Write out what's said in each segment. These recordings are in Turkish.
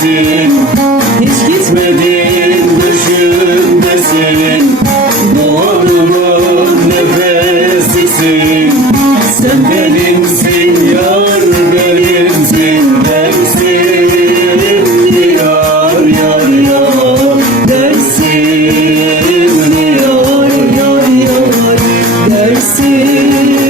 gitmesin. Hiç gitmedin düşünmesin. Doğanımın nefesisin. Sen benimsin yar benimsin. Dersin yar yar yar. Dersin yar yar yar. Dersin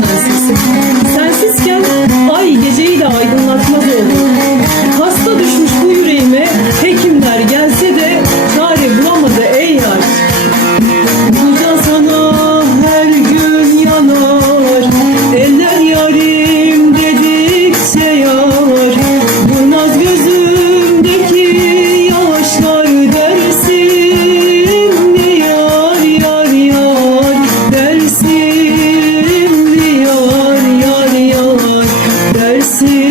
business. কাছে